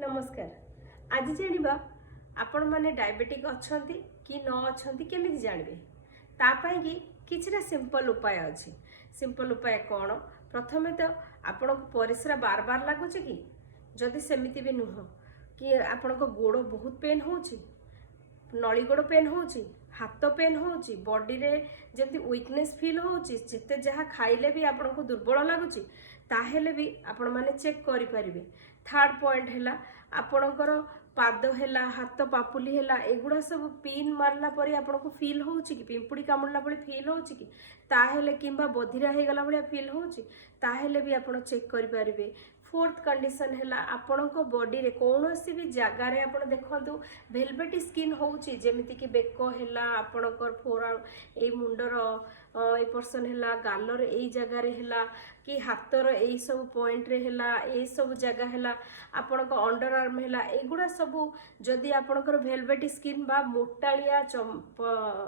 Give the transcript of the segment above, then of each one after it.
नमस्कार। आज जानिबा आपण माने डायबिटिक अछंती कि न अछंती केमिति जानिबे तापाई कि किछिटा सिंपल उपाय अछि। सिंपल उपाय कोन? प्रथमे तो आपण परिश्रा बार बार लागुछि कि जदि सेमिति भी नुह कि आपण गोड़ बहुत पेन होछि, नली गोड़ पेन होछि, हाथ पेन होछि, बॉडी रे जति वीकनेस फील होछि, जेते जहा खाइले भी आपण को दुर्बल लागुछि ताहेले भी आपण माने चेक करि परिबे। थर्ड पॉइंट हैला आपणकर पाद हैला, हाथ पापुली हैला, एगुड़ा सब पिन मारला परे आपण को फील होछि कि पिंपुड़ी कामुडला परे फील होछि कि ताहेले किंबा बधिरा हे गला बळे फील होछि ताहेले भी आपण चेक करि परिबे। फोर्थ कंडीशन हैला आपण को बॉडी रे कोनोसी भी जगह रे आपण देखंतु वेलवेटी स्किन होछि, जेमिति कि बेको हैला, आपणकर फोरआर्म ए मुंडर ए पर्सन हैला, गालर ए जगह रे हैला कि हाथर ए सब पॉइंट रे हैला, ए सब जगह हैला, आपण को अंडर आर्म हैला, एगुड़ा सब जदि आपणकर वेलवेटी स्किन बा मोटालिया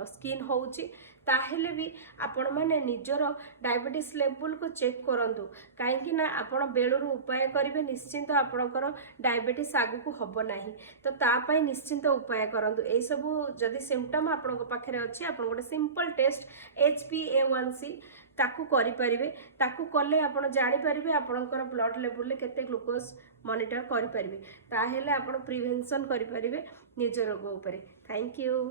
स्किन होछि ताहेले भी आपण माने निजर डायबिटीज लेवल को चेक करंतु। काहेकि ना आपण बेलुरु उपाय करिवे निश्चिंत आपणकर डायबिटीज आगु को हबो नाही। तो ता पई निश्चिंत उपाय करंतु। ए सब जदि सिम्पटम आपण को पाखरे अछि, आपण गोटे सिंपल टेस्ट HbA1c ताकू करि परिवे। ताकू कले आपण जानि परिवे आपणकर ब्लड लेवल ले केते ग्लूकोज मॉनिटर करि परिवे। ताहेले आपण प्रिवेंशन करि परिवे निज रोग उपरे। Thank you.